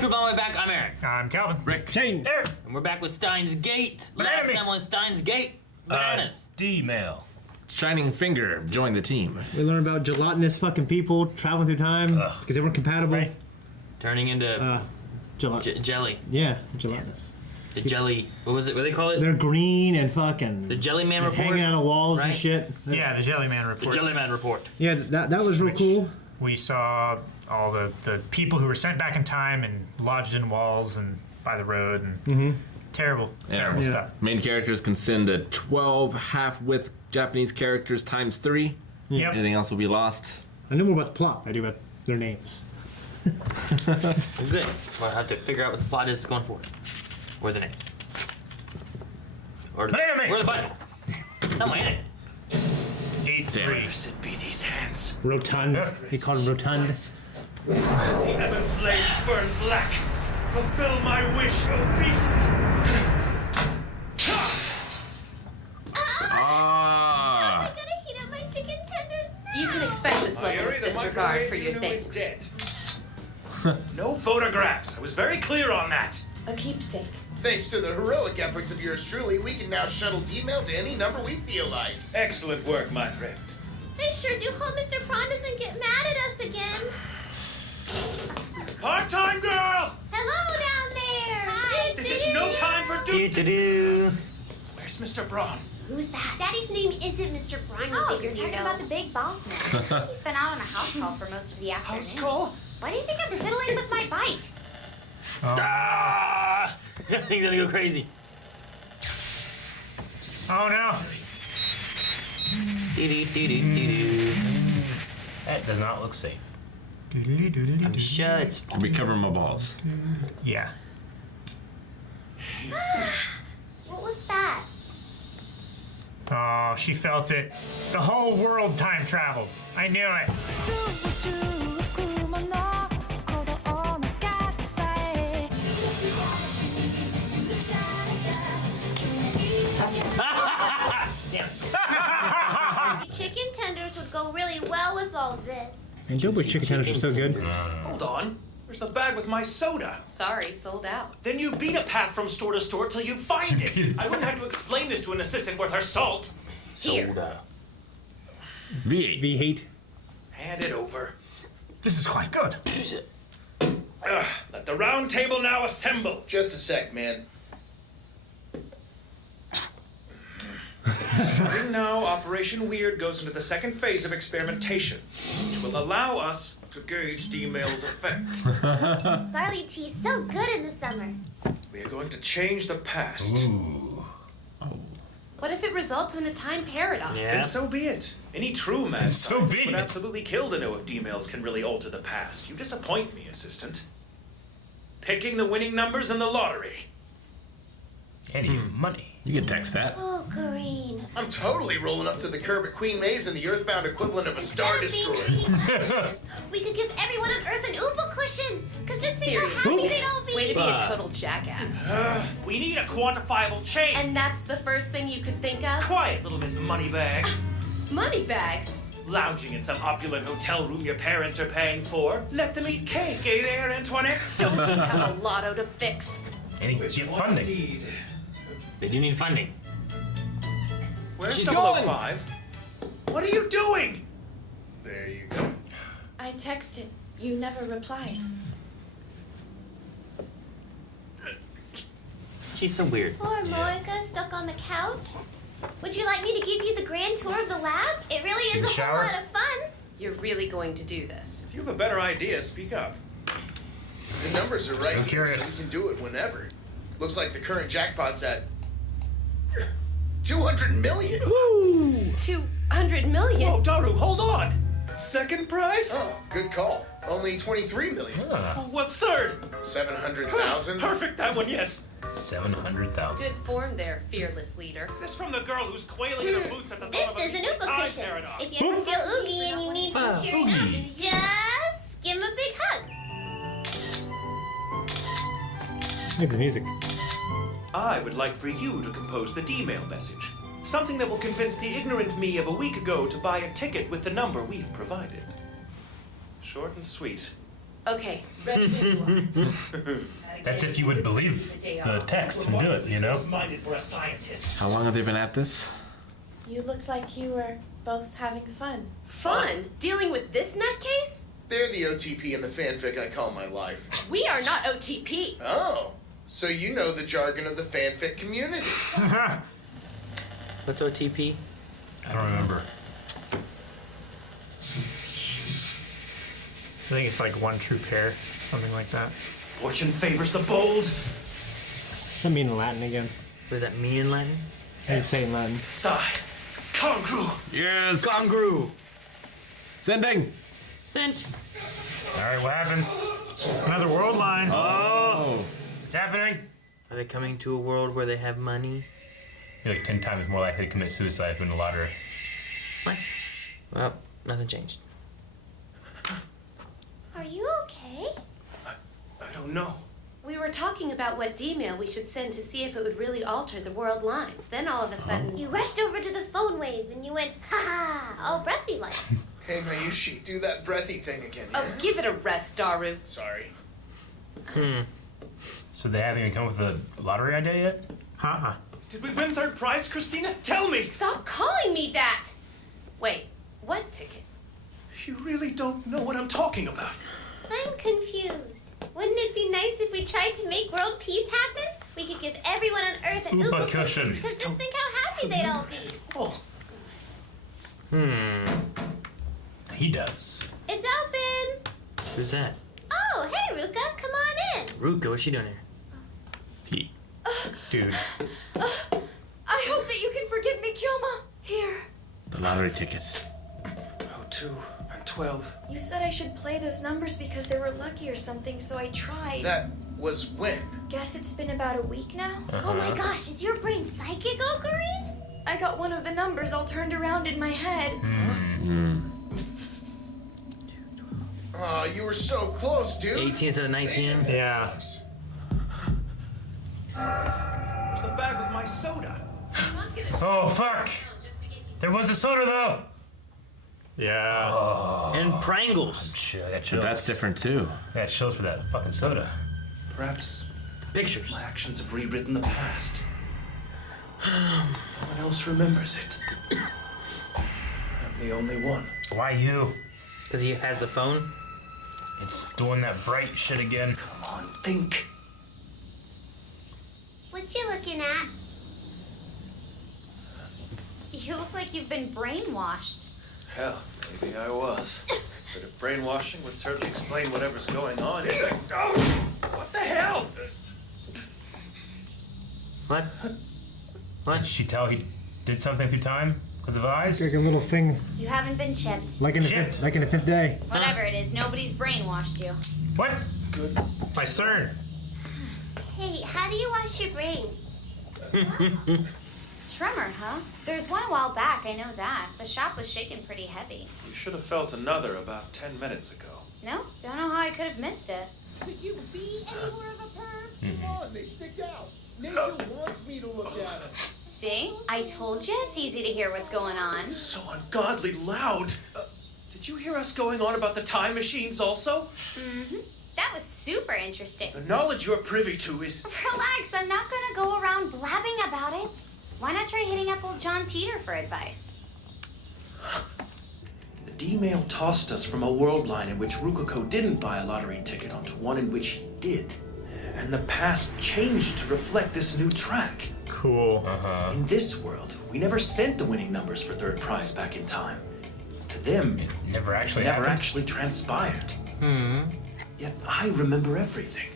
group on the way back. I'm Eric. I'm Calvin. Rick. Shane. Eric. And we're back with Steins Gate. Banana. Last time on Steins Gate, bananas. D-mail. Shining Finger joined the team. We learned about gelatinous fucking people traveling through time because they weren't compatible. Right. Turning into jelly. Yeah, gelatinous. The jelly. What was it? What do they call it? They're green and fucking. The Jelly Man report. Hanging out of walls and right? shit. Yeah, the Jellyman report. The Jelly Man report. Yeah, that was real cool. We saw all the people who were sent back in time and lodged in walls and by the road and terrible stuff. Main characters can send a 12 half-width Japanese characters times 3. Yep. Anything else will be lost. I know more about the plot than I do about their names. Good. Well, I have to figure out what the plot is going forward. Or the name. Or the button. Somewhere in it. 8-3. It be these hands. Rotund. He called him Rotund. The ebon flames burn black. Fulfill my wish, O beast. Ah! You can expect this level of disregard for your things. Dead. No photographs. I was very clear on that. A keepsake. Thanks to the heroic efforts of yours truly, we can now shuttle D-mail to any number we feel like. Excellent work, my friend. I sure do hope Mr. Prawn doesn't get mad at us again. Part-time girl! Hello down there! Hi! This is no time for Do-do-do. Where's Mr. Braun? Who's that? Daddy's name isn't Mr. Braun, Oh, you're talking about the big boss man. He's been out on a house call for most of the afternoon. House call? Why do you think I'm fiddling with my bike? Ah! He's gonna go crazy. Oh no. Do-do-do-do-do-do. That does not look safe. I'm sure it's I'll be covering my balls. Yeah. What was that? Oh, she felt it. The whole world time traveled. I knew it. Chicken tenders would go really well with all this. And Doughboy chicken tenders are so good. Hold on. Where's the bag with my soda? Sorry, sold out. Then you beat a path from store to store till you find it. I wouldn't have to explain this to an assistant worth her salt. Here. soda. V8. V8. Hand it over. This is quite good. Let the round table now assemble. Just a sec, man. Starting now, Operation Weird goes into the second phase of experimentation, which will allow us to gauge D-mail's effect. Barley tea's so good in the summer. We are going to change the past. Ooh. What if it results in a time paradox? Yeah. Then so be it. Any true mad So scientist be would it. absolutely kill to know if D-mails can really alter the past. You disappoint me, assistant. Picking the winning numbers in the lottery. And your money. You can text that. Oh, green. I'm totally rolling up to the curb at Queen Maze in the earthbound equivalent of a Star Instead of Destroyer. being green, we could give everyone on Earth an Oopa cushion. Cause just think how Seriously. happy they'd all be. Way to be a total jackass. We need a quantifiable change. And that's the first thing you could think of? Quiet, little Miss Moneybags. Money bags. Lounging in some opulent hotel room your parents are paying for. Let them eat cake, eh there, Antoinette? Don't you have a lotto to fix? And you get funding. Indeed. They do need funding. Where's She's 005? What are you doing? There you go. I texted. You never replied. She's so weird. Poor Moika stuck on the couch. Would you like me to give you the grand tour of the lab? It really is In the a whole shower? lot of fun. You're really going to do this. If you have a better idea, speak up. The numbers are right I'm here, curious. so you can do it whenever. Looks like the current jackpot's at 200 million. 200 million? Whoa, Daru, hold on. Second prize? Oh, good call. Only 23 million. Ah, What's third? 700,000. Perfect, that one, yes. 700,000. Good form there, fearless leader. This from the girl who's quailing in her boots at the This thought of a is an beastly Oopa time cushion. paradox. If you ever feel oogie and you need some cheering up, just give him a big hug. I like the music. I would like for you to compose the D-mail message. Something that will convince the ignorant me of a week ago to buy a ticket with the number we've provided. Short and sweet. Okay, ready when you are. That's if you would believe the text and do it, you know? Minded for a scientist. How long have they been at this? You looked like you were both having fun. Fun? Dealing with this nutcase? They're the OTP in the fanfic I call my life. We are not OTP. Oh, so you know the jargon of the fanfic community. What's OTP? I don't remember. I think it's like one true pair, something like that. Fortune favors the bold. That mean in Latin again. What does that mean in Latin? How do you say in Latin? Sigh. Congru. Yes. Gongru. Sending. Since. All right, what happens? Another world line. Oh. It's happening. Are they coming to a world where they have money? You're like 10 times more likely to commit suicide if you win the lottery. What? Well, nothing changed. Are you okay? I don't know. We were talking about what D-mail we should send to see if it would really alter the world line. Then all of a sudden... You rushed over to the phone wave and you went, ha ha, all breathy like. Hey, Mayushi, do that breathy thing again, yeah? Oh, give it a rest, Daru. Sorry. So they haven't even come up with a lottery idea yet? Uh-uh. Did we win third prize, Christina? Tell me! Stop calling me that! Wait, what ticket? You really don't know what I'm talking about. I'm confused. Wouldn't it be nice if we tried to make world peace happen? We could give everyone on Earth a Oopa cushion. Because just think how happy they'd all be. Oh, He does. It's open. Who's that? Oh, hey, Ruka, come on in. Ruka, what's she doing here? Pete. Dude. I hope that you can forgive me, Kyoma. Here. The lottery tickets. 2 and 12. You said I should play those numbers because they were lucky or something, so I tried. That was when? Guess it's been about a week now. Oh my gosh, is your brain psychic, Ocarine? I got one of the numbers all turned around in my head. Aw, you were so close, dude. 18 instead of 19? Yeah. Sucks. Where's the bag with my soda? Oh, fuck. There was a soda, though. Yeah. And Pringles. Shit, I got But chills. that's different too. I got chills for that fucking soda. Perhaps Pictures. my actions have rewritten the past. No one else remembers it. I'm the only one. Why you? Because he has the phone? It's doing that bright shit again. Come on, think. What you looking at? You look like you've been brainwashed. Hell, maybe I was. But if brainwashing would certainly explain whatever's going on here. Oh, what the hell? What? What? Did she tell he did something through time because of eyes? Like a little thing, You haven't been chipped. like in the Shit. fifth day. Whatever it is, nobody's brainwashed you. What? Good. My CERN. Hey, how do you wash your brain? Tremor, huh? There's one a while back, I know that. The shop was shaking pretty heavy. You should have felt another about 10 minutes ago. No, don't know how I could have missed it. Could you be any more of a perv? Come on, they stick out. Nature wants me to look at them. See? I told you it's easy to hear what's going on. So ungodly loud. Did you hear us going on about the time machines also? That was super interesting. The knowledge you're privy to is... Relax, I'm not gonna go around blabbing about it. Why not try hitting up old John Teeter for advice? The D-mail tossed us from a world line in which Rukoko didn't buy a lottery ticket onto one in which he did. And the past changed to reflect this new track. Cool. In this world, we never sent the winning numbers for third prize back in time. To them, Never actually it never happened. actually transpired. Yet I remember everything.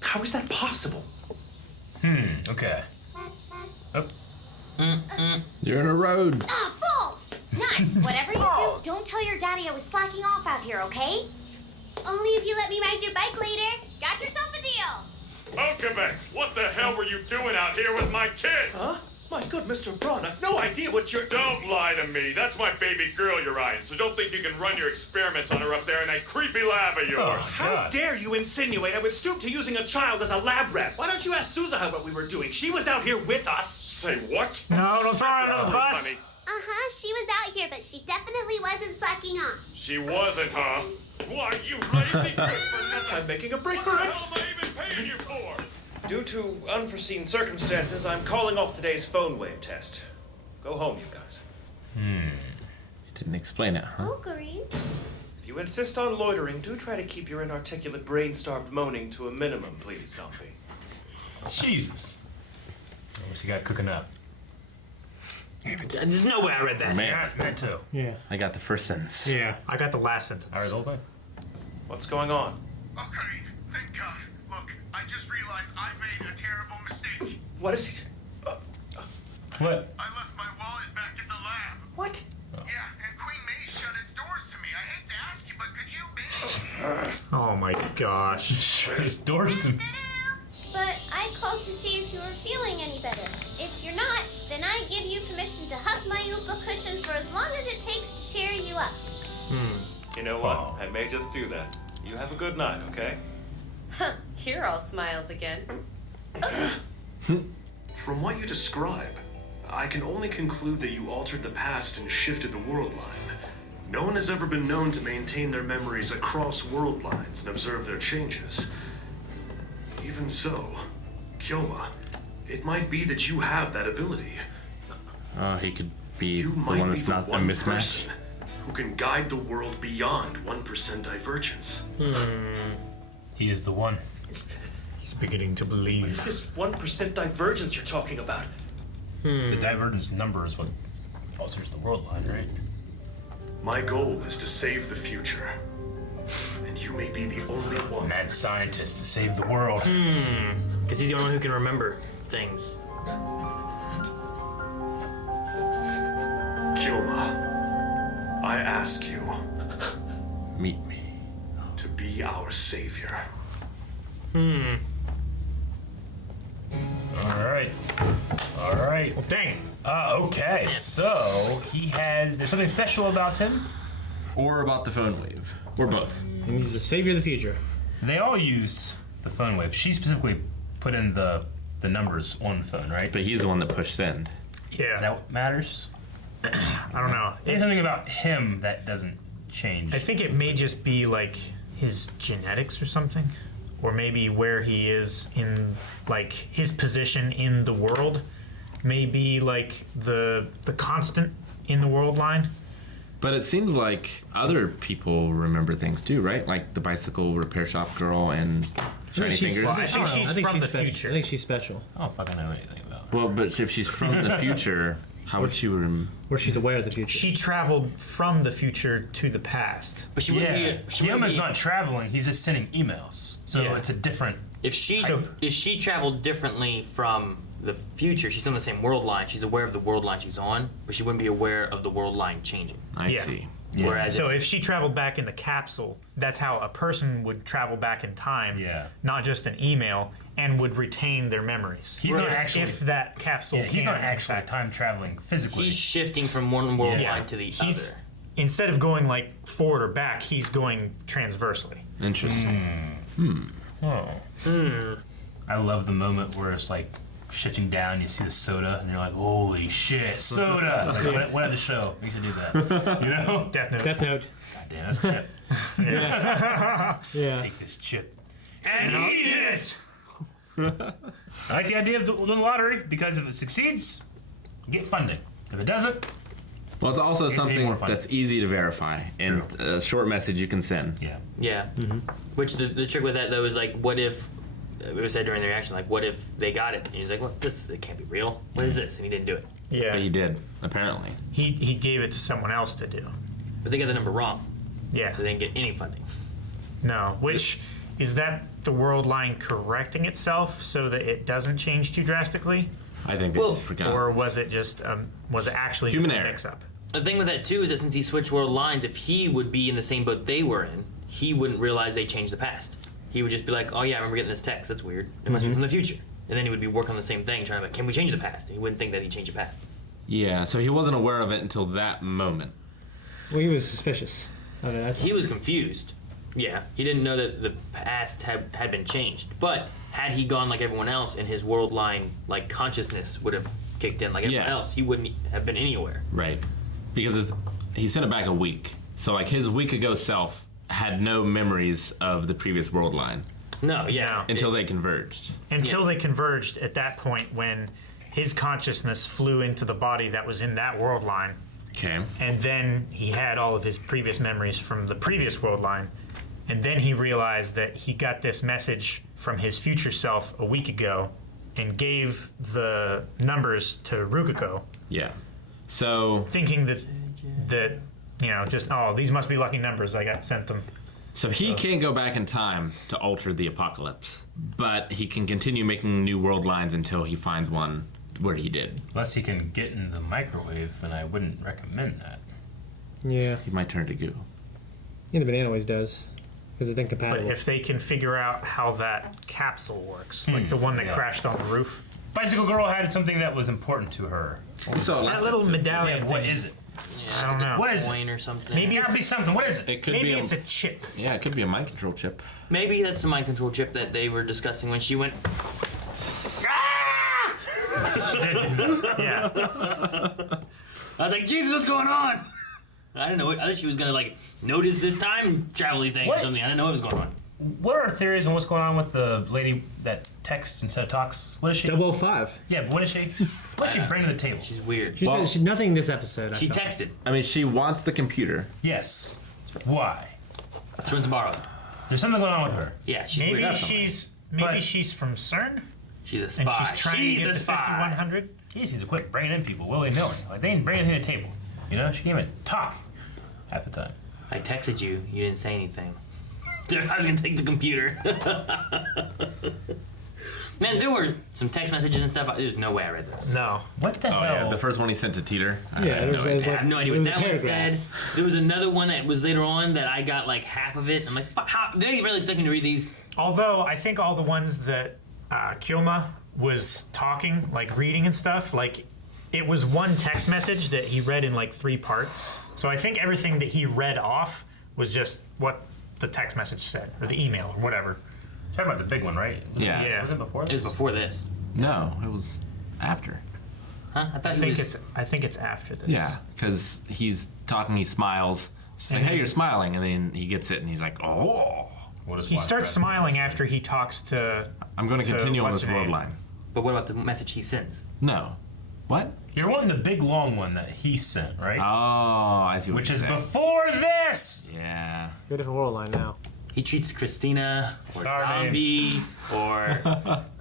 How is that possible? Okay. Oh. You're in a road. Ah, balls! None. Whatever you do, don't tell your daddy I was slacking off out here, okay? Only if you let me ride your bike later. Got yourself a deal. Malkovich, what the hell were you doing out here with my kid? Huh? My good Mr. Braun, I've no idea what you're... Don't lie to me. That's my baby girl you're eyeing, so don't think you can run your experiments on her up there in that creepy lab of yours. How God. dare you insinuate I would stoop to using a child as a lab rat? Why don't you ask Suzuha what we were doing? She was out here with us. Say what? No, don't throw her That's under the right, bus. honey. She was out here, but she definitely wasn't slacking off. She wasn't, huh? Why, you lazy prick for nothing! I'm making a break for What the it. hell am I even paying you for? Due to unforeseen circumstances, I'm calling off today's phone wave test. Go home, you guys. Didn't explain it, huh? Oh, Green. If you insist on loitering, do try to keep your inarticulate, brain-starved moaning to a minimum, please, zombie. Jesus. What's he got cooking up? There's no way I read that. Man, Yeah, that too. Yeah. I got the first sentence. Yeah. I got the last sentence. I read the whole thing. What's going on? Okay, thank God. Look, I just realized I made a terrible mistake. What is it? What? I left my wallet back at the lab. What? Yeah, and Queen May shut its doors to me. I hate to ask you, but could you be? Oh my gosh. His doors to But I called to see if you were feeling any better. If you're not, then I give you permission to hug my Oopa cushion for as long as it takes to cheer you up. You know what? I may just do that. You have a good night, okay? You're all smiles again. From what you describe, I can only conclude that you altered the past and shifted the world line. No one has ever been known to maintain their memories across world lines and observe their changes. Even so, Kyoma, it might be that you have that ability. Oh, he could be You the might one be that's the not a one mismatch. person who can guide the world beyond 1% divergence. He is the one. He's beginning to What believe. is this 1% divergence you're talking about? The divergence number is what alters the world line, right? My goal is to save the future. And you may be the only one. Mad scientist to save the world. Because he's the only one who can remember things. Kyoma, I ask you Meet me. to be our savior. Alright. Alright. Well, dang. Okay, so there's something special about him. Or about the phone wave. Or both. And he's the savior of the future. They all used the phone wave. She specifically put in the numbers on the phone, right? But he's the one that pushed send. Yeah. Is that what matters? I don't know. There's something about him that doesn't change. I think it may just be like his genetics or something. Or maybe where he is in, like, his position in the world. Maybe, like, the constant in the world line. But it seems like other people remember things too, right? Like the bicycle repair shop girl and Shiny Fingers. I think she's from the future. I think she's special. I don't fucking know anything about it. Well, but if she's from the future, how would she Or she's aware of the future. She traveled from the future to the past. But she wouldn't be. Kyoma's not traveling, he's just sending emails. So Yeah. it's a different... If she traveled differently from the future, she's on the same world line. She's aware of the world line she's on, but she wouldn't be aware of the world line changing. I see. Yeah. Whereas So if she traveled back in the capsule, that's how a person would travel back in time, not just an email, and would retain their memories. He's not actually... If that capsule he's not can, actually in fact, time traveling physically. he's shifting from one world Yeah. line to the He's- other. Instead of going like forward or back, he's going transversely. Interesting. I love the moment where it's like shifting down, you see the soda, and you're like, holy shit, soda! Like, what other show makes you do that? You know? Death Note. Death Note. God damn, that's a chip. Yeah. Take this chip and eat it! I like the idea of the lottery because if it succeeds, you get funding. If it doesn't, Well, it's also Easy, something more fun. that's easy to verify and a short message you can send. yeah. Yeah. Which the trick with that though is like, what if it was said during the reaction, like, what if they got it? And he's like, well, it can't be real. What is this? And he didn't do it. Yeah. But he did, apparently. He gave it to someone else to do. But they got the number wrong, Yeah. so they didn't get any funding. No. Which is that the world line correcting itself so that it doesn't change too drastically, I think they just forgot. or was it just was it actually Human just a error. mix-up? The thing with that too is that since he switched world lines, if he would be in the same boat they were in, he wouldn't realize they changed the past. He would just be like, oh yeah, I remember getting this text. That's weird. It must be from the future. And then he would be working on the same thing, trying to like, can we change the past? He wouldn't think that he changed the past. Yeah, so he wasn't aware of it until that moment. Well, he was suspicious of it. I thought. He was confused. Yeah, he didn't know that the past had been changed. But had he gone like everyone else, and his world line like consciousness would have kicked in like everyone Yeah. else, he wouldn't have been anywhere. Right. Because he sent it back a week. So, like, his week ago self had no memories of the previous world line. No, yeah. Until they converged. Until they converged at that point when his consciousness flew into the body that was in that world line. Okay. And then he had all of his previous memories from the previous world line. And then he realized that he got this message from his future self a week ago and gave the numbers to Rukiko. Yeah. So thinking that just these must be lucky numbers. I got sent them. So he can't go back in time to alter the apocalypse, but he can continue making new world lines until he finds one where he did. Unless he can get in the microwave, and I wouldn't recommend that. Yeah. He might turn to goo. Yeah, the banana always does. Because it's incompatible. But if they can figure out how that capsule works, like the one that crashed on the roof. Bicycle Girl had something that was important to her. We saw that little medallion. Yeah, what is it? Yeah, I don't know. What is coin it? or something. Maybe It it's gotta be something. What is it? It could maybe be it's a chip. Yeah, it could be a mind control chip. Maybe that's the mind control chip that they were discussing when she went. Yeah. I was like, Jesus, what's going on? I didn't know. I thought she was gonna notice this time travel-y thing or something. I didn't know what was going on. What are theories on what's going on with the lady that texts instead of talks? What is she? 005. Yeah, but what is she? What does she bring to the table? She's weird. She's nothing this episode. She texted. I mean, she wants the computer. Yes. Why? She wants to borrow it. There's something going on with her. Yeah, she's Maybe weird. she's from CERN. She's a spy. And she's trying to get a the spy. 5100. She needs to quit bringing in people willy-nilly. Like, they didn't bring anything to the table. You know, she came in talk half the time. I texted you. You didn't say anything. I was gonna take the computer. Man, there were some text messages and stuff. There's no way I read those. No. What the Oh, hell? yeah, the first one he sent to Teeter. Yeah, it was I like, have no idea it what was that a one paragraph. said. There was another one that was later on that I got half of it. I'm like, how? They didn't really expect me to read these. Although I think all the ones that Kyoma was talking, reading and stuff, it was one text message that he read in 3 parts. So I think everything that he read off was just what the text message said, or the email, or whatever. Talking about the big one, right? Yeah. Was it before It this? was before this. No, it was after. Huh? I thought I think it's after this. Yeah, because he's talking, he smiles. She's like, hey, you're smiling. And then he gets it and he's like, oh. He starts smiling after he talks to. I'm going to continue on what's this her world name? line. But what about the message he sends? No. What? You're wanting the big long one that he sent, right? Oh, I see what Which you're is saying. before this! Yeah. Go different world line now. He treats Christina or Our Zombie or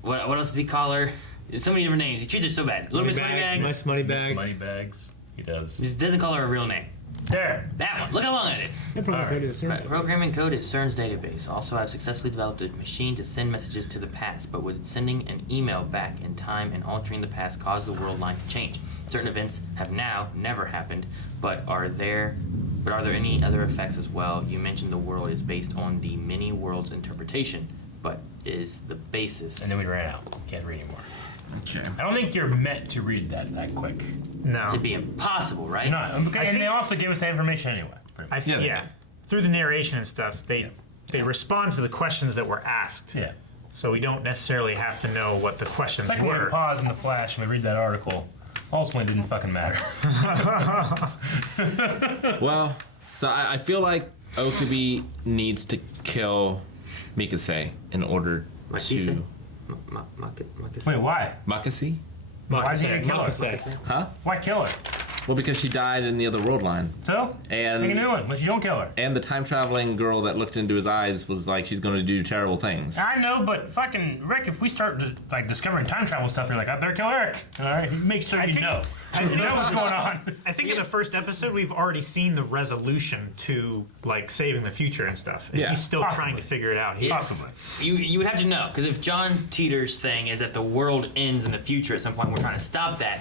what else does he call her? There's so many different names. He treats her so bad. Little Miss Moneybags. Nice money Miss bags. Moneybags. He does. He just doesn't call her a real name. There. That one. Look how long that is. Yeah, program code is CERN. Programming code is CERN's database. Also, I've successfully developed a machine to send messages to the past, but would sending an email back in time and altering the past cause the world line to change? Certain events have now never happened, but are there any other effects as well? You mentioned the world is based on the many worlds interpretation, but is the basis. And then we ran out. Can't read anymore. Okay. I don't think you're meant to read that quick. No. It'd be impossible, right? No, and they also gave us that information anyway. I think, yeah. Through the narration and stuff, they respond to the questions that were asked. Yeah. So we don't necessarily have to know what the questions Like when we were. pause in the flash and we read that article, ultimately it didn't fucking matter. Well, so I feel like Okubi needs to kill Mikase in order Makise? to... Wait, why? Makase? Why is he gonna kill her? Huh? Why kill her? Well, because she died in the other world line. So? And Make a new one, but you don't kill her. And the time-traveling girl that looked into his eyes was like, she's going to do terrible things. I know, but fucking Rick, if we start discovering time travel stuff, you're like, I better kill Eric. All right, make sure you know. You know what's going on. I think in the first episode we've already seen the resolution to saving the future and stuff. And he's still trying to figure it out. Possibly. You would have to know, because if John Teeter's thing is that the world ends in the future at some point, we're trying to stop that.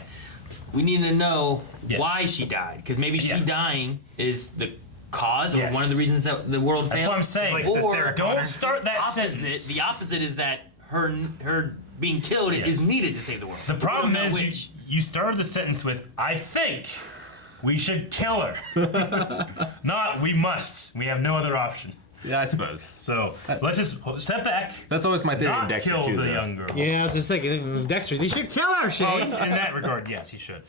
We need to know why she died, because maybe she dying is the cause or one of the reasons that the world failed. That's what I'm saying. Or don't start that sentence. The opposite is that her being killed is needed to save the world. The problem is you started the sentence with, I think we should kill her. Not we must. We have no other option. Yeah, I suppose. So let's just step back. That's always my theory in Not Dexter kill too, the though. young girl. Yeah, I was just thinking, Dexter, he should kill her, Oh, Shane. in that regard, yes, he should.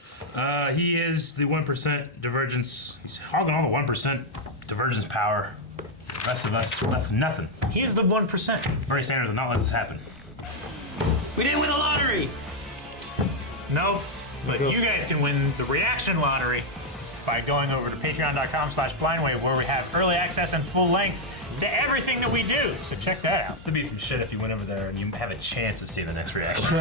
He is the 1% divergence. He's hogging all the 1% divergence power. The rest of us left with nothing. He's the 1%. Bernie Sanders will not let this happen. We didn't win the lottery. Nope. But you guys can win the reaction lottery by going over to patreon.com/blindwave, where we have early access and full length to everything that we do. So check that out. There'd be some shit if you went over there and you have a chance of seeing the next reaction.